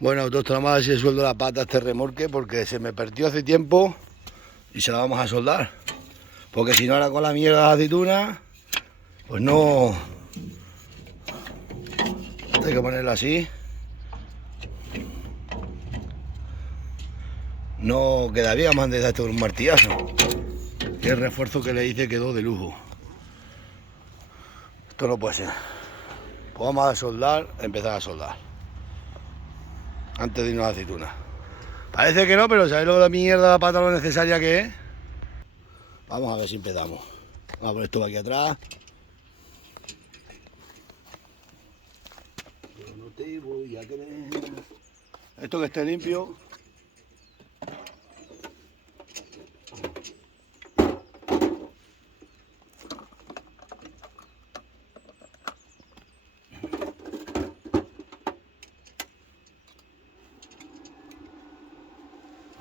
Bueno, autóstono, vamos a ver si sueldo la pata a este remolque porque se me perdió hace tiempo y se la vamos a soldar. Porque si no, ahora con la mierda de la aceituna, pues no. Hay que ponerlo así. No queda bien, vamos a dar esto con un martillazo. Y el refuerzo que le hice quedó de lujo. Esto no puede ser. Pues vamos a soldar, empezar a soldar. Antes de irnos a la aceituna. Parece que no, pero ¿sabéis lo de la mierda de la pata lo necesaria que es? Vamos a ver si empezamos. Vamos a poner esto aquí atrás. Yo no te voy a querer. Esto que esté limpio.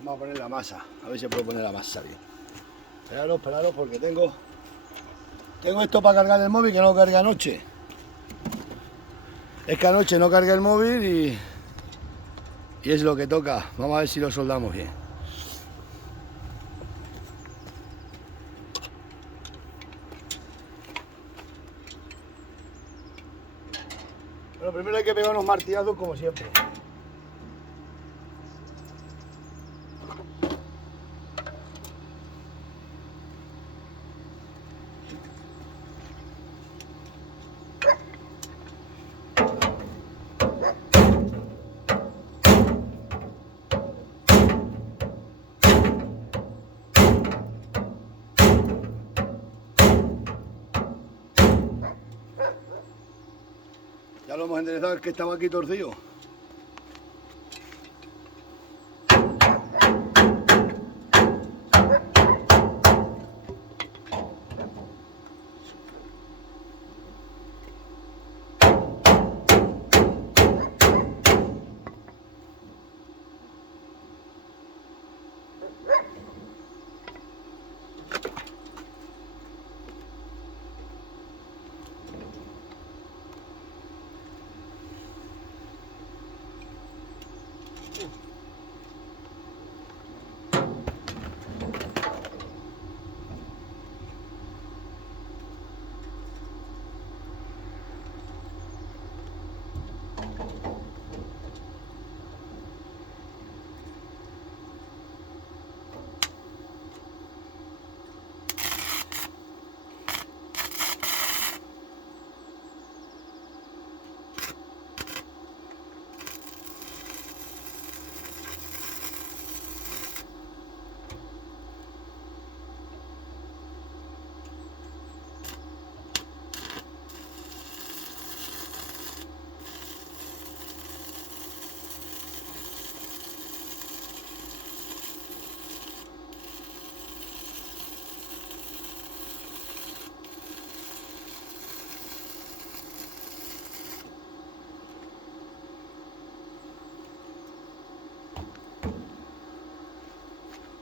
Vamos a poner la masa, a ver si puedo poner la masa bien. Esperaros porque tengo esto para cargar el móvil que no carga anoche. Es que anoche no cargué el móvil y es lo que toca. Vamos a ver si lo soldamos bien. Bueno, primero hay que pegar unos martillazos como siempre. Ya lo hemos enderezado, es que estaba aquí torcido.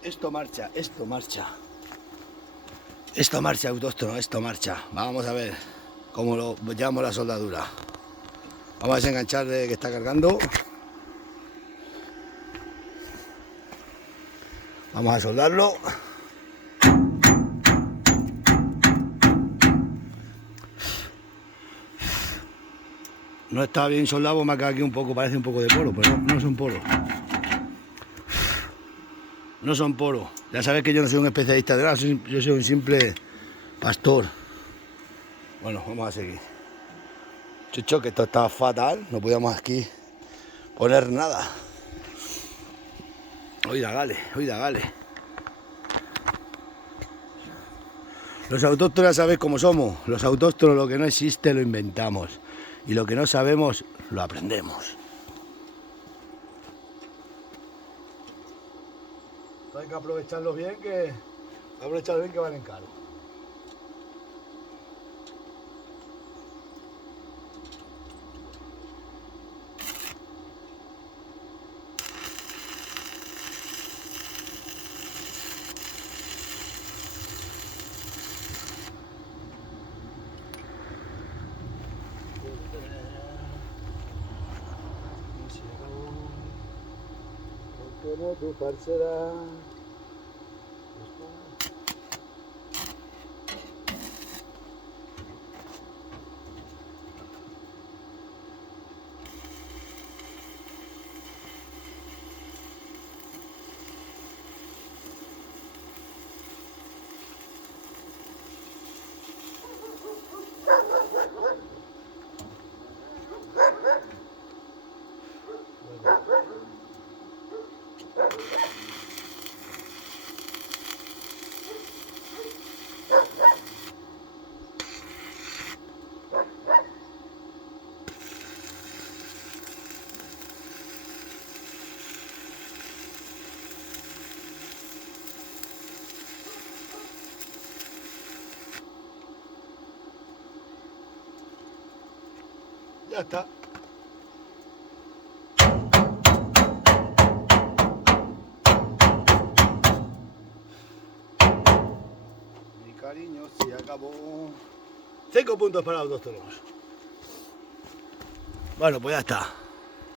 Esto marcha, esto marcha. Esto marcha, autóstono, esto marcha. Vamos a ver cómo lo llevamos la soldadura. Vamos a desenganchar de que está cargando. Vamos a soldarlo. No está bien soldado, me ha quedado aquí un poco, parece un poco de poro, pero no son poros. No son poros. Ya sabes que yo no soy un especialista de nada, yo soy un simple pastor. Bueno, vamos a seguir. Chucho, que esto está fatal, no podíamos aquí poner nada. Oiga, gale. Los autóctonos ya sabéis cómo somos. Los autóctonos lo que no existe lo inventamos. Y lo que no sabemos lo aprendemos. Hay que aprovecharlos bien que valen caro. como tu parcera. Ya está. Mi cariño se acabó. 5 puntos para los dos toros. Bueno, pues ya está.